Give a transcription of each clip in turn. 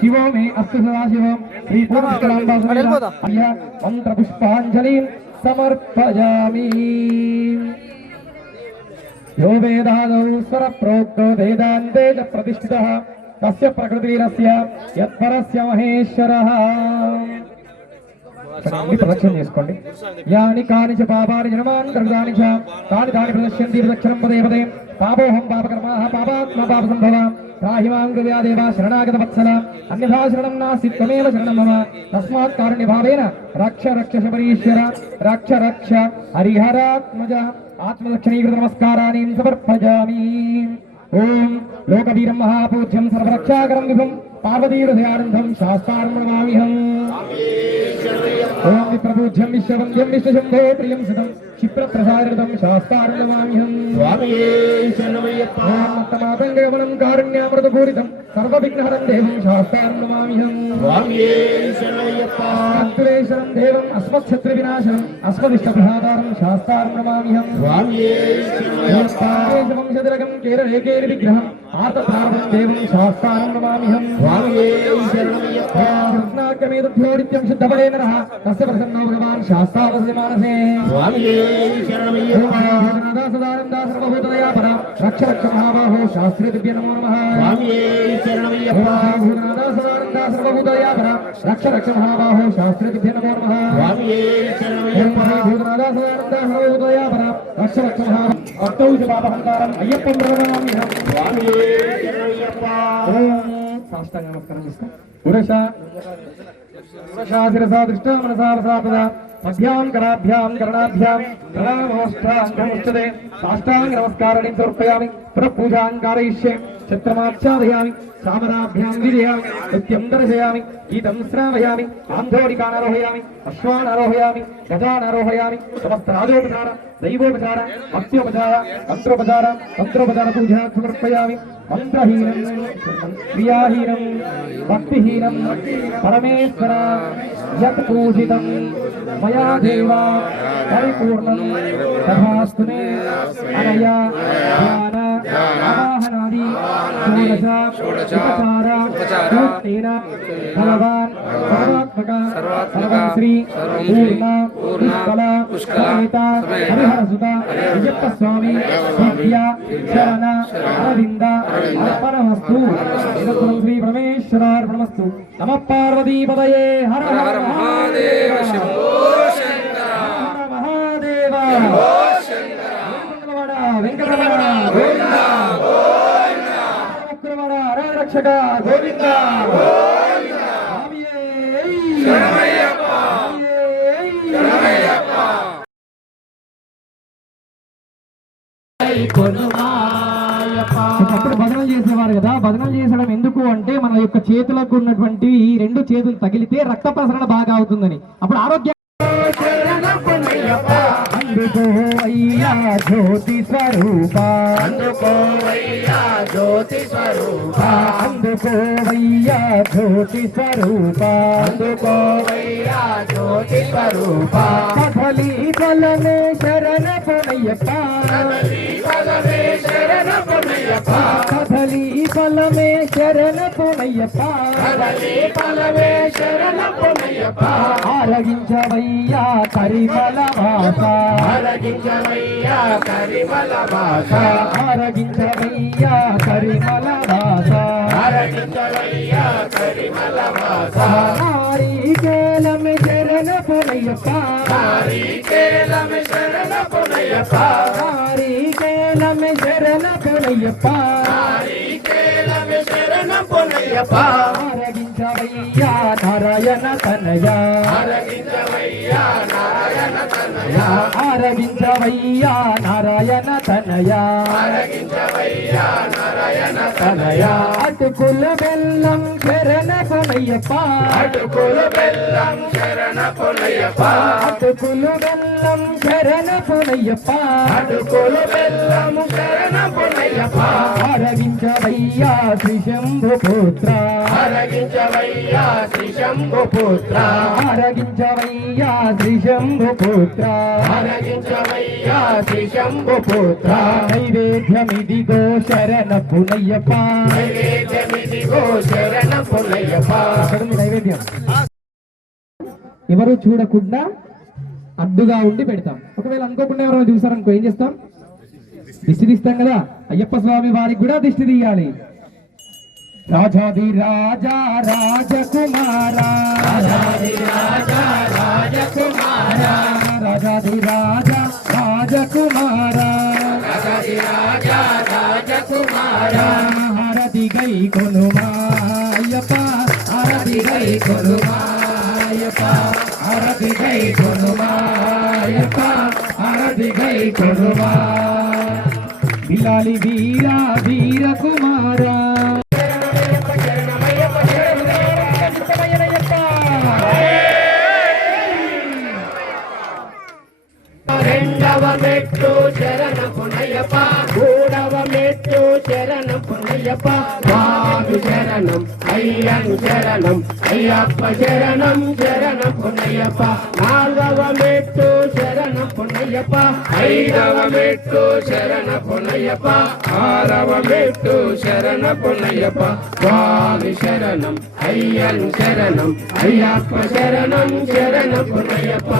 शिवो मे अस्तु सदाशिवं श्री पूर्णस्कराम्बासुरस्य मंत्रपुष्पाञ्जलिं समर्पयामि। यो वेदादौ स्वरप्रोक्तो वेदान्ते च प्रतिष्ठितः तस्य प्रकृतिरस्य यत्परस्य महेश्वरः। प्रदक्षिण చేసుకోండి। यानि कानि च पापानि जन्मानि कर्माणि च तानि तानि प्रदक्ष्यन्ति प्रदक्षिणं पदे पदे। पापोऽहं पापकर्माः पापात्मा पापसम्भवः त्राहि मां कृपया देवा शरणागतवत्सल अन्यथा शरणं नास्ति त्वमेव शरणं मम तस्मात् कारुण्यभावेन रक्ष रक्ष शबरीश्वर रक्ष रक्ष हरिहरात्मज आत्मदक्षिणीकृत नमस्काराणि समर्पयामि। ओम लोकवीरं महापूज्यं सर्वरक्षाकरं विभुं पार्वतीहृदयानन्दं शास्त्रार्णं नमाम्यहम्। ओम विप्रपूज्यं विश्ववन्द्यं विश्वशम्भो प्रियं सुतं क्षिप्रप्रसारितं शास्त्रार्णं नमाम्यहम्। स्वामिये शरणमय्यप्पा। ओम उत्तमातङ्गगमनं कारुण्यामृतपूरितं सर्वविघ्नहरं देवं शास्त्रार्णं नमाम्यहम्। स्वामिये शरणमय्यप्पा। शत्रुलेशनं देवं अस्मत्शत्रुविनाशनं अस्मदिष्टप्रसादारं शास्त्रार्णं नमाम्यहम्। स्वामिये शरणमय्यप्पा। वंशतिलकं केरले केरविग्रहं आर्तप्रारभं देवं शास्त्रार्णं नमाम्यहम्। स्वामिये शरणमय्यप्पा। कृष्णार्कमेतद्योनित्यं शुद्धफले नरः तस्य प्रसन्नो भगवान् शास्त्रावस्य मानसे। स्वामिये शरणमय्यप्पा। सदानन्दा सर्वभूतदया परा रक्ष रक्ष महाबाहो शास्त्रे दिव्य नमो नमः। स्वामिये शरणमय्यप्पा। सदानन्दा सर्वभूतदया परा रक्ष रक्ष महाबाहो शास्त्रे दिव्य नमो नमः। स्वामिये शरणमय्यप्पा। सदानन्दा सर्वभूतदया परा रक्ष रक्ष महाबाहो भक्तौ च पापहन्तारम् अय्यप्पं प्रणमाम्यहम्। स्वामिये शरणमय्यप्पा। साष्टांग नमस्कारं చేస్తా। पुरुषा शिरसा दृष्टा मनसा वसातदा मध्यां कराभ्यां करणाभ्यां प्रणामोष्ठाङ्गमुच्यते। साष्टांग नमस्काराणि समर्पयामि। पुनःपूजां कारयिष्ये। छत्रमाच्छादयामि सामराभ्यां विजयामि नित्यं दर्शयामि गीतं श्रावयामि आन्धोरिकानारोहयामि अश्वानारोहयामि गजानारोहयामि समस्तराजोपचार दैवोपचार भक्त्योपचार तन्त्रोपचार पूजा समर्पयामि। मंत्रहीनं क्रियाहीनं भक्तिहीनं परमेश्वर यत् पूजितं मया देवा परिपूर्णं तथास्तु मे। अनया ध्यान आवाहनादि षोडश उपचार पूर्णेन भगवान् सर्वात्मक श्री पूर्ण पुष्कला हरिहरसुता अय्यप्पस्वामी दिव्या शरण अरविन्द अर्पणमस्तु। श्री परमेश्वरार्पणमस्तु। नमः पार्वतीपतये। हर हर महादेव शंभो शंकर। हर महादेव शंभो शंकर। वेंकटरमण गोविंदा गोविंदा। मुक्रमण रक्षक गोविंदा गोविंदा। स्वामिये शरणमय्यप्पा शरणमय्यप्पा। ఒకప్పుడు భజనలు చేసేవారు కదా। భజనలు చేసడం ఎందుకు అంటే మన యొక్క చేతులకు ఉన్నటువంటి ఈ రెండు చేతులు తగిలితే రక్త ప్రసరణ బాగా అవుతుందని। అప్పుడు ఆరోగ్యం అందుకోవయ్యా జ్యోతి స్వరూప అందుకోవయ్యా జ్యోతి స్వరూప అందుకోవయ్యా జ్యోతి స్వరూప అందుకోవయ్యా జ్యోతి స్వరూప। కదలి బలమే శరణ పునయ్యప్ప కదలి బలమే శరణ పునయ్యప్ప కదలి బలమే శరణ పునయ్యప్ప కదలి బలమే శరణ పునయ్యప్ప। ఆరగించవయ్యా కరిమల వాస ఆరగించవయ్యా కరిమల వాస ఆరగించవయ్యా కరిమల వాస ఆరగించవయ్యా కరిమల వాస। నారీకేలం శరణ పునయ్యప్ప నారీకేలం శరణ పునయ్యప్ప నారీకేలం శరణ పునయ్యప్ప నారీకేలం శరణ పునయ్యప్ప। ఆరగించవయ్యా నారాయణ తనయ ఆరగించవయ్యా నారాయణ తనయ ఆరగించవయ్యా నారాయణ తనయ ఆరగించవయ్యా నారాయణ తనయ। అటుకుల బెల్లం శరణ పునయ్యప్ప అటుకుల బెల్లం శరణ పునయ్యప్ప అటుకుల బెల్లం శరణ పునయ్యప్ప అటుకుల బెల్లం శరణ పునయ్యప్ప। ఆరగించవయ్యా శ్రీ శంభుపుత్ర ఆరగించవయ్యా శ్రీ శంభుపుత్ర ఆరగించవయ్యా శ్రీ శంభుపుత్ర ఆరగించవయ్యా శ్రీ శంభుపుత్ర నైవేద్యమిదిగో శరణ పునయ్యప్ప నైవేద్యమిదిగో శరణ పునయ్యప్ప నైవేద్యం ఎవరు చూడకుండా అడ్డుగా ఉండి పెడతాం. ఒకవేళ అనుకోకుండా ఎవరైనా చూసారనుకో ఏం చేస్తాం? దిష్టి తీస్తాం కదా. అయ్యప్ప స్వామి వారికి కూడా దిష్టి తీయాలి. రాజాది రాజా రాజకుమార రాజాది రాజా రాజకుమార రాజాది రాజా రాజకుమార రాజాది రాజా రాజకుమార హారతి గై కొనుమా అయ్యప్ప హారతి గై కొనుమా అయ్యప్ప హారతి గై కొనుమా అయ్యప్ప హారతి గై కొనుమా బిలాలి వీరా వీర కుమార రెండవ మెట్టు శరణ పునయ్యప్ప మూడవ మెట్టు శరణ పునయ్యప్ప స్వామి శరణం అయ్యన్ శరణం అయ్యప్ప శరణం శరణ పునయ్యప్ప నాలుగవ మెట్టు శరణ పునయ్యప్ప ఐదవ మెట్టు శరణ పునయ్యప్ప ఆరవ మెట్టు శరణ పునయ్యప్ప స్వామి శరణం అయ్యన్ శరణం అయ్యప్ప శరణం శరణ పునయ్యప్ప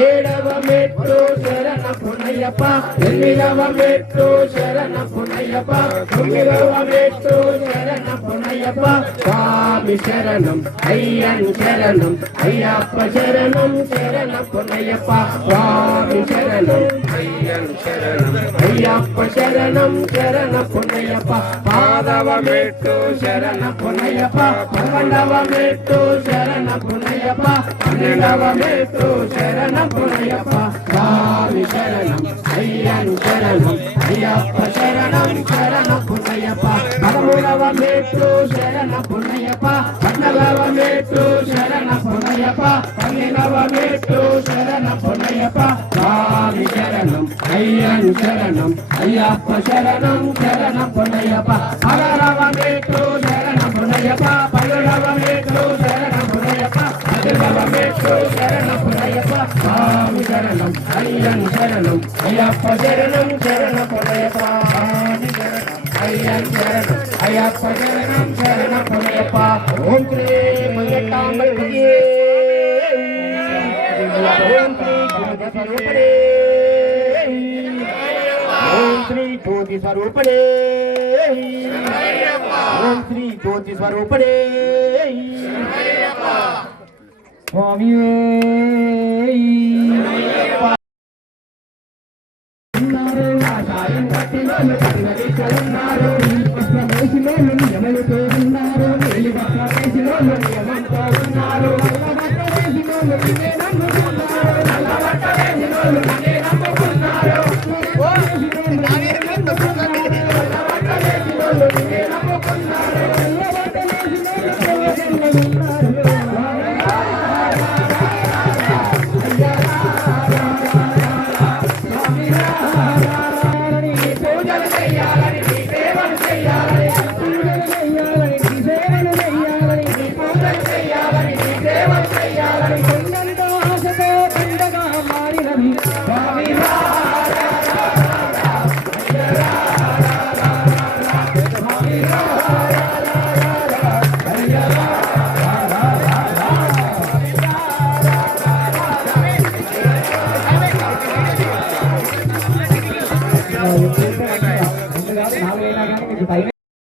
ఏడవ మెట్టు శరణ పునయ్యప్ప ఎనిమిదవ మెట్టు శరణ పునయ్యప్ప తొమ్మిదవ మెట్టు శరణ పునయ్యప్ప స్వామి శరణం అయ్యన్ శరణం అయ్యప్ప శరణం శరణ పునయ్యప్ప స్వామి శరణం అయ్యన్ శరణం అయ్యప్ప శరణం శరణ పునయ్యప్ప పాదవ మెట్టు శరణ పునయ్యప్ప 11వ మెట్టు శరణ పునయ్యప్ప 12వ మెట్టు శరణ పునయ్యప్ప స్వామి శరణం అయ్యన్ శరణం అయ్యప్ప శరణం శరణ పునయ్యప్ప 13వ మెట్టు శరణ పునయ్యప్ప 14వ మెట్టు శరణ పునయ్యప్ప 15వ మెట్టు శరణ పునయ్యప్ప స్వామి శరణం అయ్యన్ శరణం అయ్యప్ప శరణం శరణ పునయ్యప్ప 16వ మెట్టు శరణ పునయ్యప్ప 17వ మెట్టు శరణ పునయ్యప్ప 18వ మెట్టు శరణ పునయ్యప్ప స్వామి శరణం అయ్యన్ శరణం అయ్యప్ప శరణం శరణ పునయ్యప్ప స్వామి శరణం అయ్యన్ శరణం అయ్యప్ప శరణం శరణ పునయ్యప్ప ఓం శ్రీ మంగళాంబికే ఓం శ్రీ జ్యోతి స్వరూపడే ఓం శ్రీ జ్యోతి స్వరూపడే స్వామి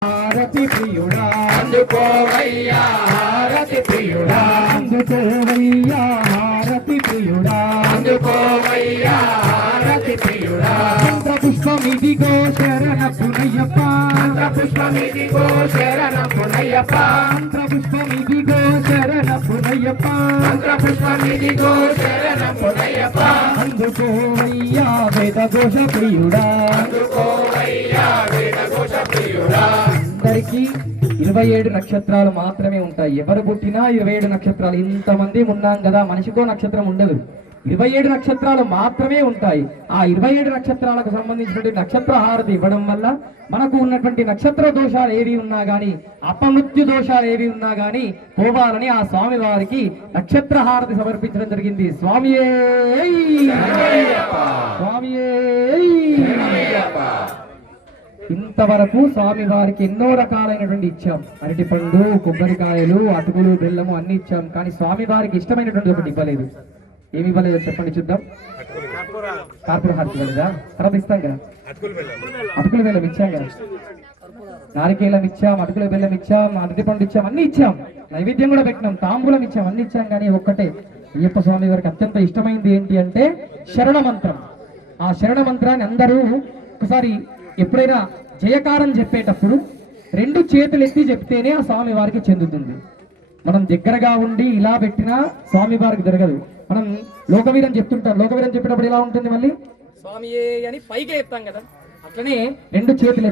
హారతి ప్రియుడా అందుకోవయ్యా హారతి ప్రియుడా అందుకోవయ్యా హారతి ప్రియుడా అందుకోవయ్యా హారతి ప్రియుడా మంత్ర పుష్పమిదిగో శరణ పునయ్యప్ప మంత్ర పుష్పమిదిగో శరణ పునయ్యప్ప మంత్ర పుష్పమిదిగో శరణ పునయ్యప్ప మంత్ర పుష్పమిదిగో శరణ పునయ్యప్ప అందుకోవయ్యా వేదఘోష ప్రియుడా అందుకోవయ్యా వేదఘోష ప్రియుడా అందరికీ 27 నక్షత్రాలు మాత్రమే ఉంటాయి. ఎవరు పుట్టినా 27 నక్షత్రాలు. ఇంతమంది ఉన్నాం కదా, మనిషికో నక్షత్రం ఉండదు. 27 నక్షత్రాలు మాత్రమే ఉంటాయి. ఆ 27 నక్షత్రాలకు సంబంధించినటువంటి నక్షత్ర హారతి ఇవ్వడం వల్ల మనకు ఉన్నటువంటి నక్షత్ర దోషాలు ఏవి ఉన్నా గాని, అపమృత్యు దోషాలు ఏవి ఉన్నా గాని పోవాలని ఆ స్వామి వారికి నక్షత్ర హారతి సమర్పించడం జరిగింది. స్వామియే స్వామియే. ఇంతవరకు స్వామి వారికి ఎన్నో రకాలైనటువంటి ఇచ్చాం. అరటి పండు, కొబ్బరికాయలు, అటుకులు, బెల్లము అన్ని ఇచ్చాం. కానీ స్వామి వారికి ఇష్టమైనటువంటి ఒకటి ఇవ్వలేదు. ఏమి ఇవ్వలేదో చెప్పండి చూద్దాం. కార్పూర హారతి ఇవ్వలేదా? తర్వాత ఇస్తాం కదా. అటుకుల బెల్లం ఇచ్చాం కదా, నారికేలం ఇచ్చాం, అటుకుల బెల్లం ఇచ్చాం, అరటి పండు ఇచ్చాం, అన్ని ఇచ్చాం. నైవేద్యం కూడా పెట్టినాం, తాంబూలం ఇచ్చాం, అన్ని ఇచ్చాం. కానీ ఒక్కటే అయ్యప్ప స్వామి వారికి అత్యంత ఇష్టమైంది ఏంటి అంటే శరణ మంత్రం. ఆ శరణ మంత్రాన్ని అందరూ ఒకసారి ఎప్పుడైనా జయకారం చెప్పేటప్పుడు 2 చేతులు ఎత్తి చెప్తేనే ఆ స్వామి వారికి చెందుతుంది. మనం దగ్గరగా ఉండి ఇలా పెట్టినా స్వామి వారికి జరగదు. మనం లోకవీరం చెప్తుంటాం, లోకవీరం చెప్పినప్పుడు ఎలా ఉంటుంది, మళ్ళీ స్వామియే అని పైకి ఎత్తాం కదా, అట్లనే 2 చేతులు